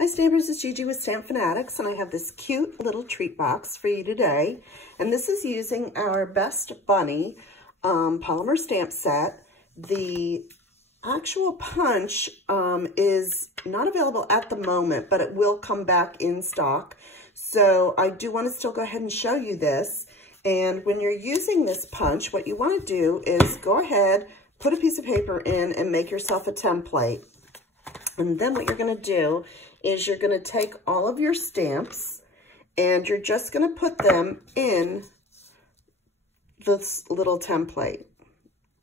Hi Stampers, it's Gigi with StampFUNatics, and I have this cute little treat box for you today. And this is using our Best Bunny polymer stamp set. The actual punch is not available at the moment, but it will come back in stock. So I do want to still go ahead and show you this. And when you're using this punch, what you want to do is go ahead, put a piece of paper in, and make yourself a template. And then what you're going to do is you're going to take all of your stamps and you're just going to put them in this little template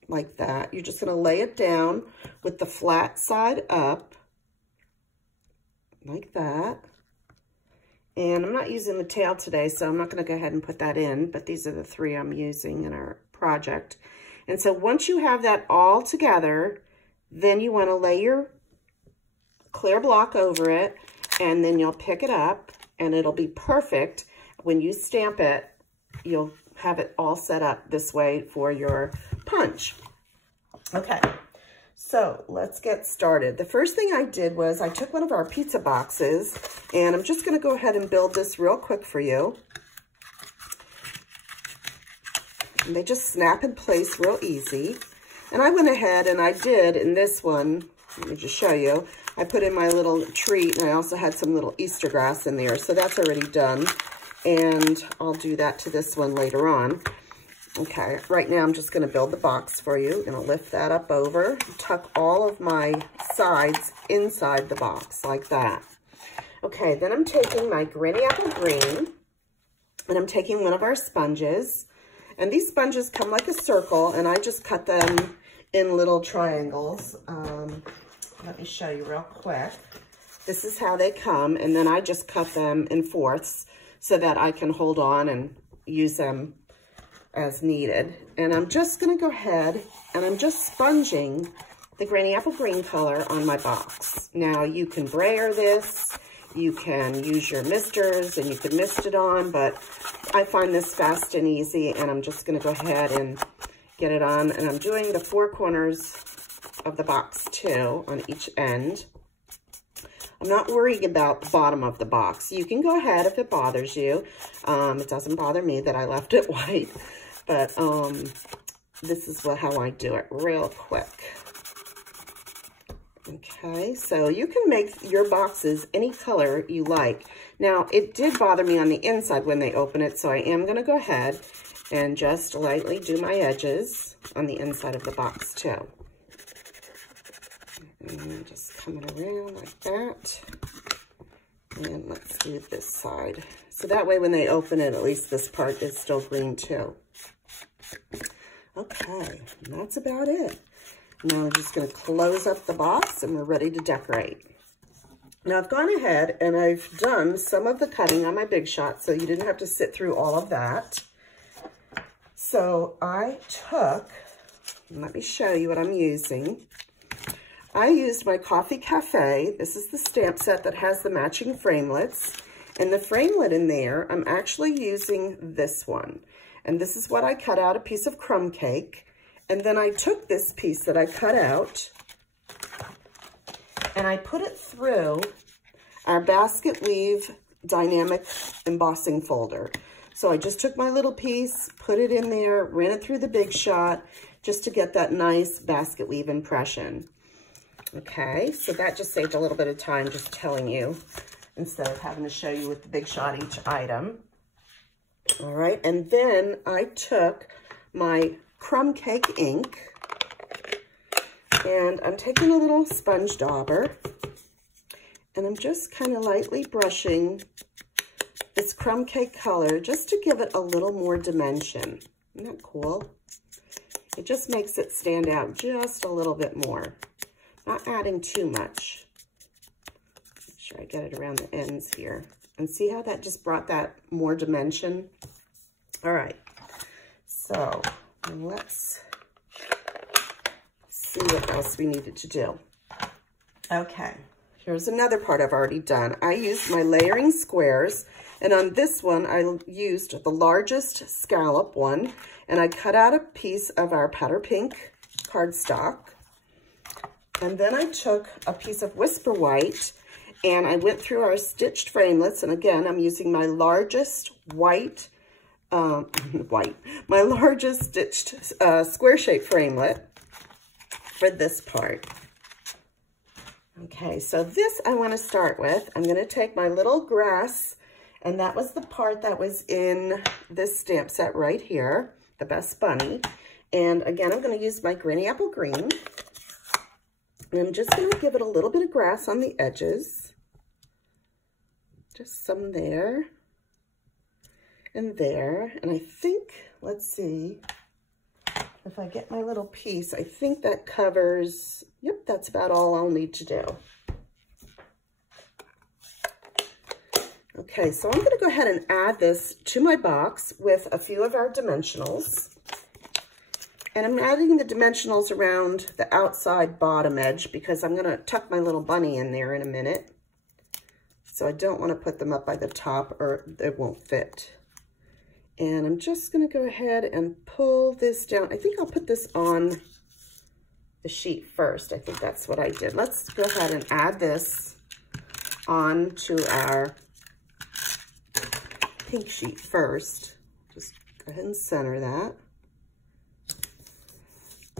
like that. You're just going to lay it down with the flat side up like that. And I'm not using the tail today, so I'm not going to go ahead and put that in, but these are the three I'm using in our project. And so once you have that all together, then you want to lay your clear block over it, and then you'll pick it up and it'll be perfect. When you stamp it, you'll have it all set up this way for your punch. Okay, so let's get started. The first thing I did was I took one of our pizza boxes, and I'm just going to go ahead and build this real quick for you. And they just snap in place real easy. And I went ahead and I did in this one, let me just show you, I put in my little treat, and I also had some little Easter grass in there, so that's already done. And I'll do that to this one later on. Okay, right now I'm just going to build the box for you. I'm going to lift that up over, tuck all of my sides inside the box like that. Okay, then I'm taking my Granny Apple Green, and I'm taking one of our sponges. And these sponges come like a circle, and I just cut them in little triangles. Let me show you real quick. This is how they come, and then I just cut them in fourths so that I can hold on and use them as needed. And I'm just going to go ahead and I'm just sponging the Granny Apple Green color on my box. Now you can brayer this, you can use your misters, and you can mist it on, but I find this fast and easy, and I'm just going to go ahead and get it on. And I'm doing the four corners of the box too on each end. I'm not worried about the bottom of the box. You can go ahead if it bothers you. It doesn't bother me that I left it white, but this is how I do it real quick. Okay, so you can make your boxes any color you like. Now, it did bother me on the inside when they open it, so I am going to go ahead and just lightly do my edges on the inside of the box too. And just coming around like that. And let's do this side. So that way when they open it, at least this part is still green too. Okay, and that's about it. Now I'm just going to close up the box, and we're ready to decorate. Now I've gone ahead and I've done some of the cutting on my Big Shot, so you didn't have to sit through all of that. So I took, let me show you what I'm using. I used my Coffee Cafe. This is the stamp set that has the matching framelits. And the framelit in there, I'm actually using this one. And this is what I cut out, a piece of crumb cake. And then I took this piece that I cut out and I put it through our basket weave dynamic embossing folder. So I just took my little piece, put it in there, ran it through the Big Shot just to get that nice basket weave impression. Okay, so that just saved a little bit of time just telling you instead of having to show you with the Big Shot each item. All right, and then I took my crumb cake ink, and I'm taking a little sponge dauber, and I'm just kind of lightly brushing this crumb cake color just to give it a little more dimension. Isn't that cool? It just makes it stand out just a little bit more. Not adding too much. Make sure I get it around the ends here. And see how that just brought that more dimension? All right. So let's see what else we needed to do. Okay. Here's another part I've already done. I used my layering squares, and on this one, I used the largest scallop one, and I cut out a piece of our powder pink cardstock. And then I took a piece of Whisper White And I went through our stitched framelits, and again, I'm using my largest my largest stitched square shape framelit for this part. Okay, so this I want to start with. I'm going to take my little grass, and that was the part that was in this stamp set right here, the Best Bunny. And again, I'm going to use my Granny Apple Green. And I'm just going to give it a little bit of grass on the edges. Just some there and there. And I think, let's see, if I get my little piece, I think that covers, yep, that's about all I'll need to do. Okay, so I'm going to go ahead and add this to my box with a few of our dimensionals. And I'm adding the dimensionals around the outside bottom edge because I'm going to tuck my little bunny in there in a minute. So I don't want to put them up by the top or it won't fit. And I'm just going to go ahead and pull this down. I think I'll put this on the sheet first. I think that's what I did. Let's go ahead and add this onto our pink sheet first. Just go ahead and center that.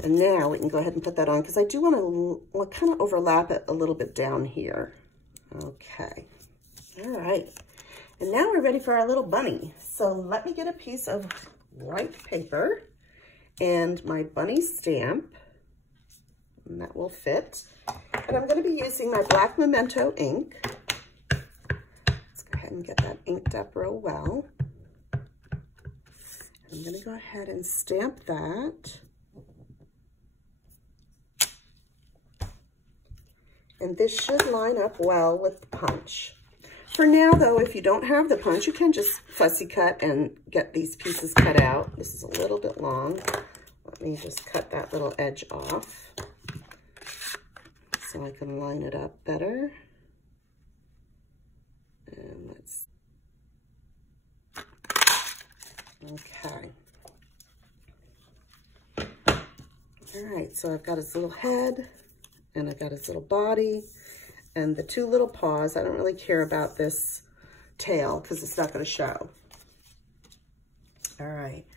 And now we can go ahead and put that on because I do want to kind of overlap it a little bit down here. Okay. All right. And now we're ready for our little bunny. So let me get a piece of white paper and my bunny stamp, and that will fit. And I'm going to be using my black Memento ink. Let's go ahead and get that inked up real well. I'm going to go ahead and stamp that. And this should line up well with the punch. For now, though, if you don't have the punch, you can just fussy cut and get these pieces cut out. This is a little bit long. Let me just cut that little edge off so I can line it up better. And let's, okay. All right, so I've got his little head. And I got his little body and the two little paws. I don't really care about this tail because it's not going to show. All right.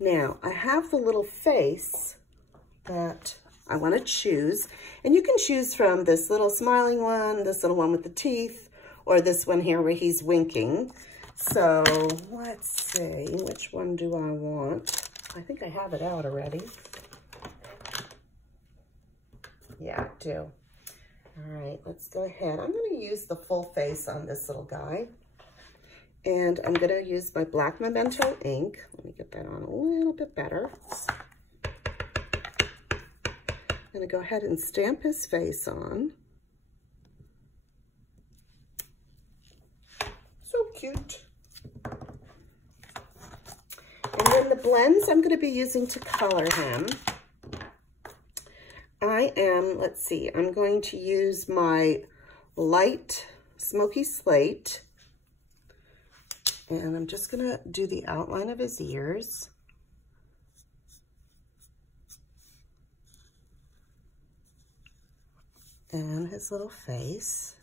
Now, I have the little face that I want to choose. And you can choose from this little smiling one, this little one with the teeth, or this one here where he's winking. So, let's see. Which one do I want? I think I have it out already. Yeah, I do. All right, let's go ahead. I'm going to use the full face on this little guy. And I'm going to use my black Memento ink. Let me get that on a little bit better. I'm going to go ahead and stamp his face on. So cute. And then the blends I'm going to be using to color him. I am, let's see, I'm going to use my light smoky slate, and I'm just going to do the outline of his ears. And his little face.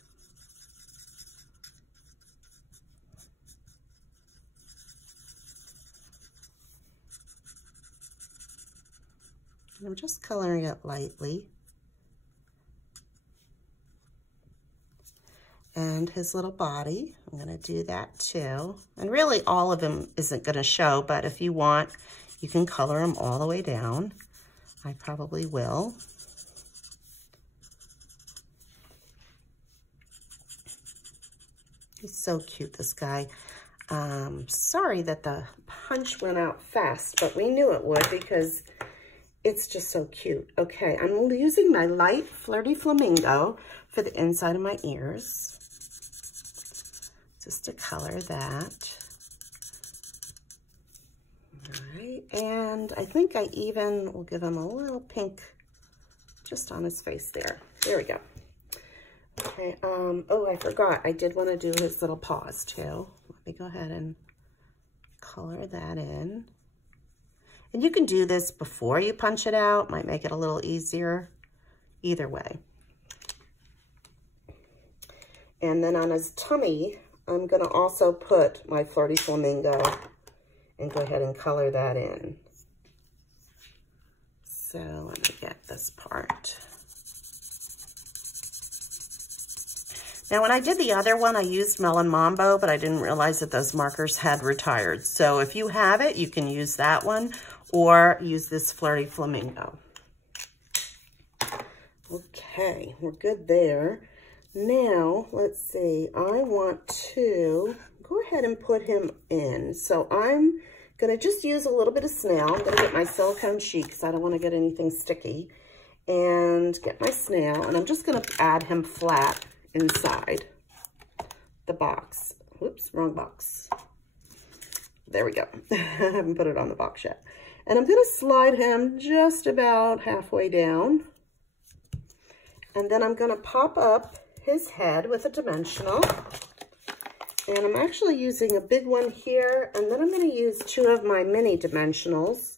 I'm just coloring it lightly. And his little body, I'm going to do that too. And really all of him isn't going to show, but if you want, you can color him all the way down. I probably will. He's so cute, this guy. Sorry that the punch went out fast, but we knew it would because it's just so cute. Okay, I'm using my light Flirty Flamingo for the inside of my ears. Just to color that. All right, and I think I even will give him a little pink just on his face there. There we go. Okay, oh, I forgot. I did want to do his little paws too. Let me go ahead and color that in. And you can do this before you punch it out. Might make it a little easier. Either way. And then on his tummy, I'm going to also put my Flirty Flamingo and go ahead and color that in. So let me get this part. Now, when I did the other one, I used Melon Mambo, but I didn't realize that those markers had retired. So if you have it, you can use that one or use this Flirty Flamingo. Okay, we're good there. Now, let's see. I want to go ahead and put him in. So I'm going to just use a little bit of snail. I'm going to get my silicone sheet because I don't want to get anything sticky. And get my snail, and I'm just going to add him flat inside the box. Whoops, wrong box. There we go. I haven't put it on the box yet. And I'm going to slide him just about halfway down. And then I'm going to pop up his head with a dimensional. And I'm actually using a big one here. And then I'm going to use 2 of my mini dimensionals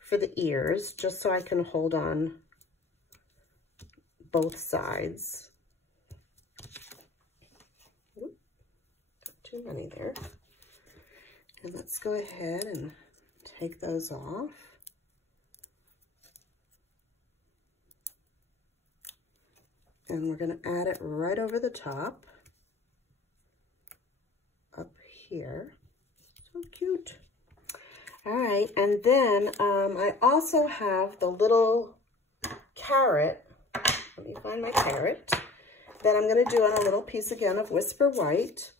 for the ears, just so I can hold on both sides. Too many there. And let's go ahead and take those off. And we're going to add it right over the top, up here. So cute. All right, and then I also have the little carrot. Let me find my carrot. That I'm going to do on a little piece again of Whisper White.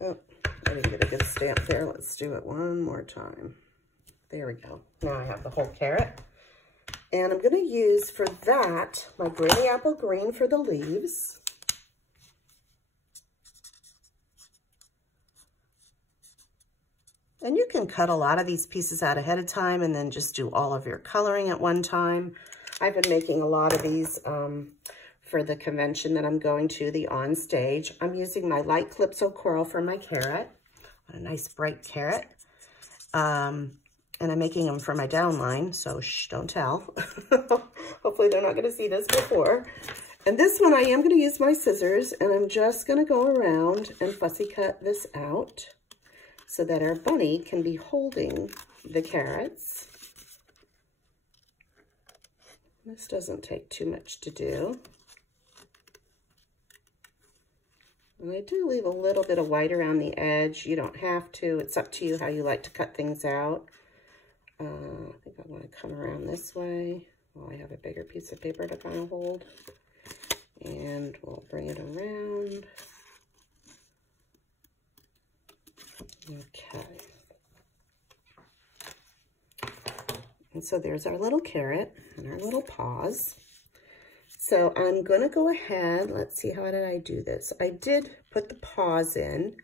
Oh, I didn't get a good stamp there. Let's do it one more time. There we go. Now I have the whole carrot. And I'm going to use for that my Granny Apple Green for the leaves. And you can cut a lot of these pieces out ahead of time and then just do all of your coloring at one time. I've been making a lot of these for the convention that I'm going to, the on stage. I'm using my light Calypso Coral for my carrot. What a nice bright carrot. And I'm making them for my downline, so shh, don't tell. Hopefully they're not going to see this before. And this one I am going to use my scissors, and I'm just going to go around and fussy cut this out so that our bunny can be holding the carrots. This doesn't take too much to do. And I do leave a little bit of white around the edge. You don't have to. It's up to you how you like to cut things out. I think I want to come around this way. Well, I have a bigger piece of paper to kind of hold. And we'll bring it around. Okay. And so there's our little carrot and our little paws. So I'm going to go ahead. Let's see, how did I do this? I did put the paws in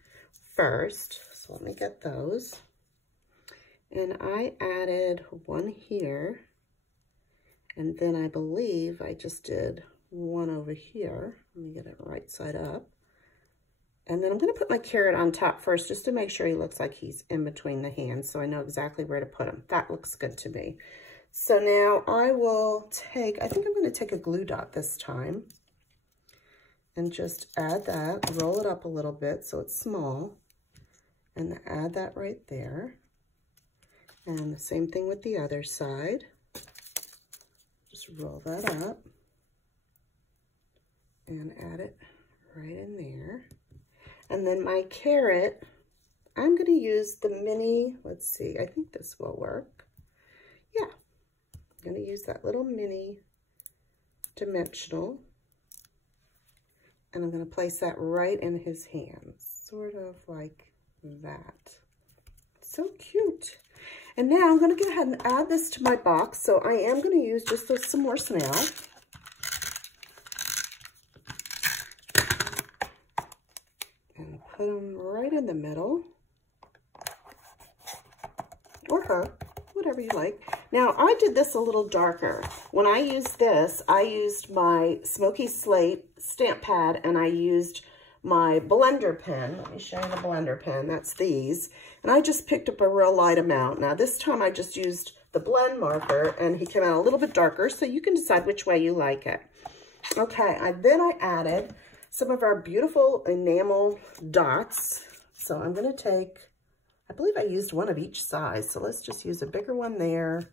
first. So let me get those. And I added one here. And then I believe I just did one over here. Let me get it right side up. And then I'm going to put my carrot on top first just to make sure he looks like he's in between the hands so I know exactly where to put him. That looks good to me. So now I will take, I think I'm going to take a glue dot this time and just add that, roll it up a little bit so it's small, and add that right there. And the same thing with the other side. Just roll that up and add it right in there. And then my carrot, I'm going to use the mini, let's see, I think this will work. Yeah, I'm going to use that little mini dimensional. And I'm going to place that right in his hands, sort of like that. So cute. And now I'm going to go ahead and add this to my box. So I am going to use just some more snail. And put them right in the middle. Or her, whatever you like. Now, I did this a little darker. When I used this, I used my Smoky Slate stamp pad, and I used my blender pen. Let me show you the blender pen. That's these. And I just picked up a real light amount. Now this time I just used the blend marker and he came out a little bit darker, so you can decide which way you like it. Okay, then I added some of our beautiful enamel dots. So I'm gonna take, I believe I used one of each size. So let's just use a bigger one there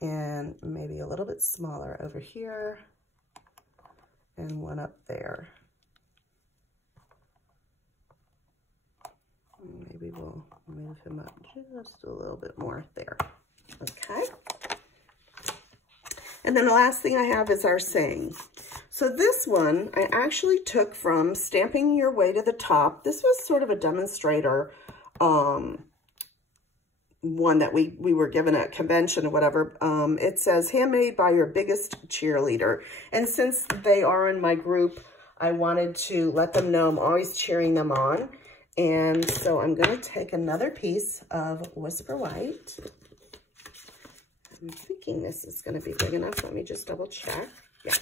and maybe a little bit smaller over here and one up there. Maybe we'll move him up just a little bit more there. Okay. And then the last thing I have is our saying. So this one I actually took from Stamping Your Way to the Top. This was sort of a demonstrator one that we were given at convention or whatever. It says, handmade by your biggest cheerleader. And since they are in my group, I wanted to let them know I'm always cheering them on. And so I'm going to take another piece of Whisper White. I'm thinking this is going to be big enough. Let me just double check. Yeah.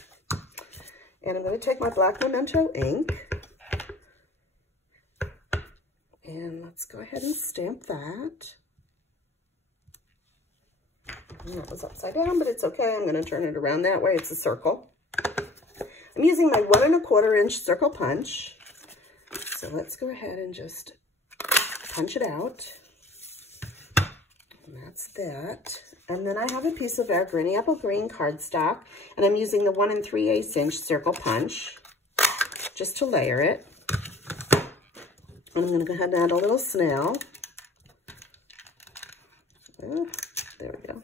And I'm going to take my black Memento ink. And let's go ahead and stamp that. And that was upside down, but it's okay. I'm going to turn it around that way. It's a circle. I'm using my 1 1/4 inch circle punch. So let's go ahead and just punch it out. And that's that. And then I have a piece of our Granny Apple Green cardstock, and I'm using the 1 3/8 inch circle punch just to layer it. And I'm going to go ahead and add a little snail. Oh, there we go.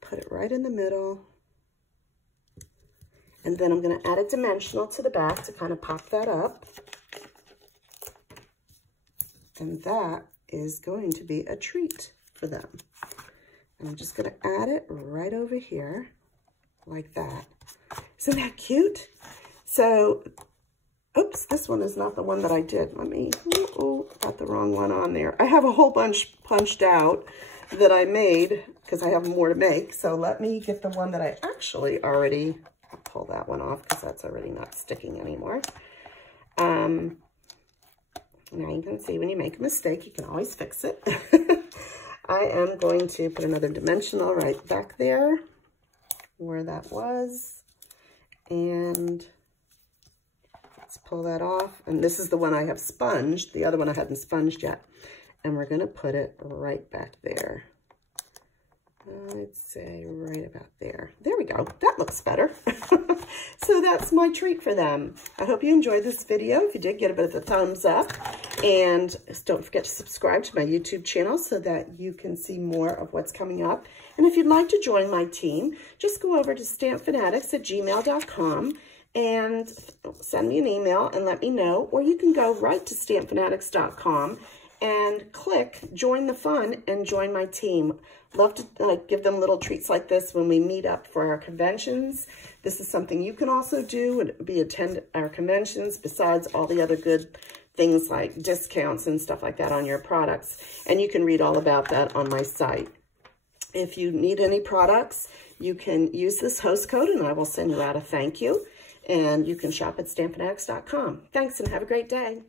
Put it right in the middle. And then I'm going to add a dimensional to the back to kind of pop that up. And that is going to be a treat for them. And I'm just going to add it right over here like that. Isn't that cute? So, oops, this one is not the one that I did. Let me, got the wrong one on there. I have a whole bunch punched out that I made because I have more to make. So let me get the one that I actually already, I'll pull that one off because that's already not sticking anymore. Now you can see when you make a mistake, you can always fix it. I am going to put another dimensional right back there where that was. And let's pull that off. And this is the one I have sponged. The other one I hadn't sponged yet. And we're going to put it right back there. I'd say right about there. There we go. That looks better. So that's my treat for them. I hope you enjoyed this video. If you did, give it a thumbs up. And don't forget to subscribe to my YouTube channel so that you can see more of what's coming up. And if you'd like to join my team, just go over to StampFUNatics@gmail.com and send me an email and let me know. Or you can go right to StampFUNatics.com and click Join the Fun and join my team. Love to give them little treats like this when we meet up for our conventions. This is something you can also do and attend our conventions besides all the other good things like discounts and stuff like that on your products. And you can read all about that on my site. If you need any products, you can use this host code and I will send you out a thank you. And you can shop at StampFUNatics.com. Thanks and have a great day.